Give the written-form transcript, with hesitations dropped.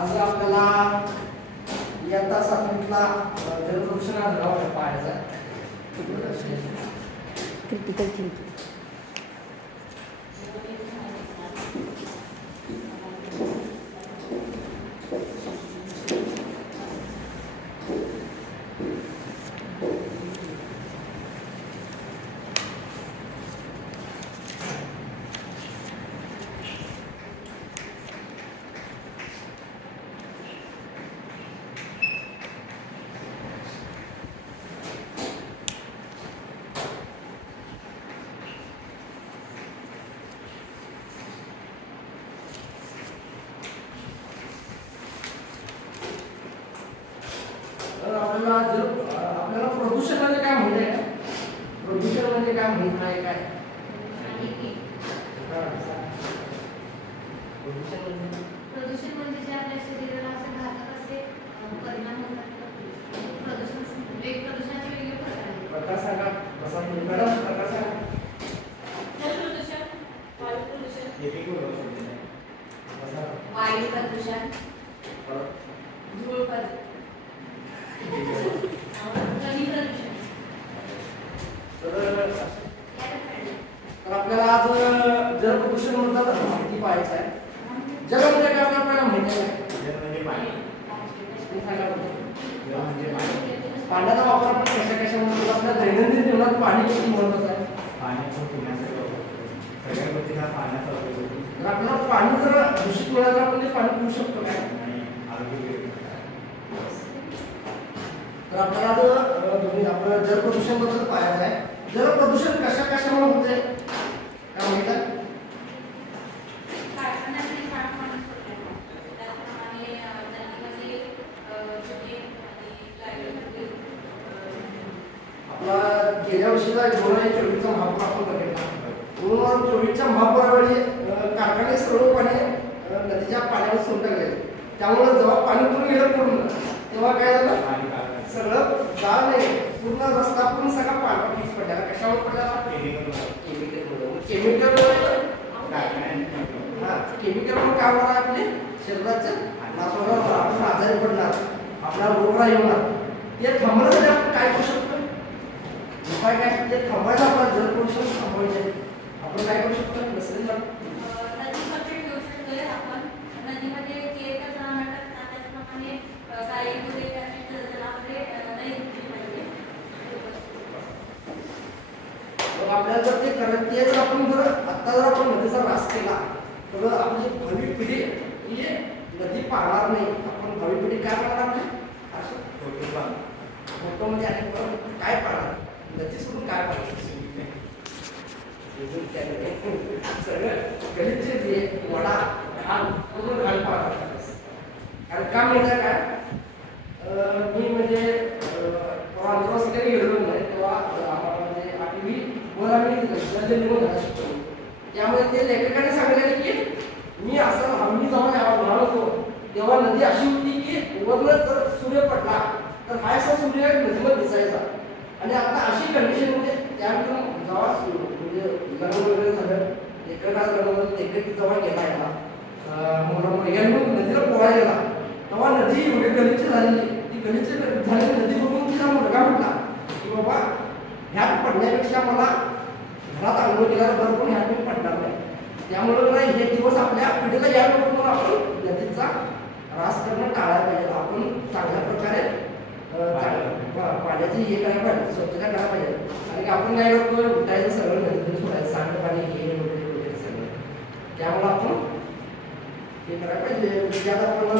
आज आपल्याला इयत्ता सातवीतला जलप्रदूषण हा धडा पाहायचा आहे. आपल्याला प्रदूषण म्हणजे काय माहिती आहे? प्रदूषण म्हणजे काय माहित नाही काय? प्रदूषण म्हणजे जे आपल्या शरीराला असे घातक असे परिणाम होतात. प्रदूषणाचे वेगवेगळे प्रकार आहेत. प्रकार सांगा. मॅडम प्रकार सांगा. जल प्रदूषण, वायू प्रदूषण, वायू प्रदूषण, धूळ प्रदूषण, ध्वनी प्रदूषण. तर आपल्याला आज जल प्रदूषण म्हणतात माहिती पाहायचं आहे. जल म्हणजे काय आपल्याला माहिती आहे? जल म्हणजे पाणी. पाण्याचा वापर आपण कशा आपल्या दैनंदिन जीवनात पाणी किती महत्त्वाचं आहे? पाणी सगळ्या गोष्टींना पाण्याचा उपयोग होतो. जर आपल्याला पाणी जर दूषित मिळालं आपण ते पाणी पिऊ शकतो काय? तर आपल्याला आपलं जल प्रदूषण बद्दल पाहायचं आहे. जल प्रदूषण कशा कशामुळे होते काय माहिती आहे? आपला गेल्या वर्षीचा 2024चा महापूर आपण बघितला. 2024च्या महापुरावेळी कारखाने सर्वपणे नदीच्या पाण्यावर सोडून टाकले. त्यामुळे जेव्हा पाणी पूर्ण गेलं पूर्ण तेव्हा काय झालं? सगळं गाळ नाही पूर्ण रस्ता पूर्ण सगळा पाण्यावर पीच पडला. कशावर पडला? केमिकल काय होणार आपले शरीराचं नाश होणार, आपण आजारी पडणार, आपल्याला रोगराई होणार. ते थांबवण्यासाठी आपण काय करू शकतो? उपाय काय? ते थांबवायला आपला जल प्रदूषण थांबवायचे आपण काय करू शकतो? आपल्याला जर ते करत ते जर आपण जर आता जर आपण नदीचा ऱ्हास केला तर आपली भावी पिढी ही नदी पाहणार नाही. आपण भावी पिढी काय पाहणार? आपली असं फोटो म्हणजे आणि काय पाहणार? नदी सोडून काय पाहणार? सगळं गलिच्छ वडा घाण पूर्ण घाण पाहणार. कारण का माहिती काय? मी म्हणजे आंतरराष्ट्रीय गेलो नाही तेव्हा आम्हाला म्हणजे आठवी शिकतो. त्यामुळे ते लेखकाने सांगितले की मी असं आम्ही जेव्हा लहान होतो तेव्हा नदी अशी होती की वरनं जर सूर्य पडला तर हा असा सूर्य नदीमध्ये दिसायचा. आणि आता अशी कंडिशन म्हणजे त्यानंतर जेव्हा म्हणजे लग्न वगैरे झालं लेखकाला लग्न लेखक जेव्हा गेला याला मुलगा नदीला पोहायला गेला तेव्हा नदी एवढी गलिच्छ झालेली. ती गलिच्छ झालेली नदी बघून तिला मुलगा म्हटला की बाबा ह्यात पडण्यापेक्षा मला घरात आंघोळ केल्यावर बरं पण ह्यात मी पडणार नाही. त्यामुळे हे दिवस आपल्या पिढीला या म्हणून आपण नदीचा ऱ्हास करणं टाळायला पाहिजे. आपण चांगल्या प्रकारे पाण्याची हे करायला पाहिजे, स्वच्छता करायला पाहिजे. आणि आपण काय करतो उठायचं सगळं नदीतून सोडायचं सांडपाणी हे वगैरे सगळं. त्यामुळे आपण हे करायला पाहिजे. त्यात आपण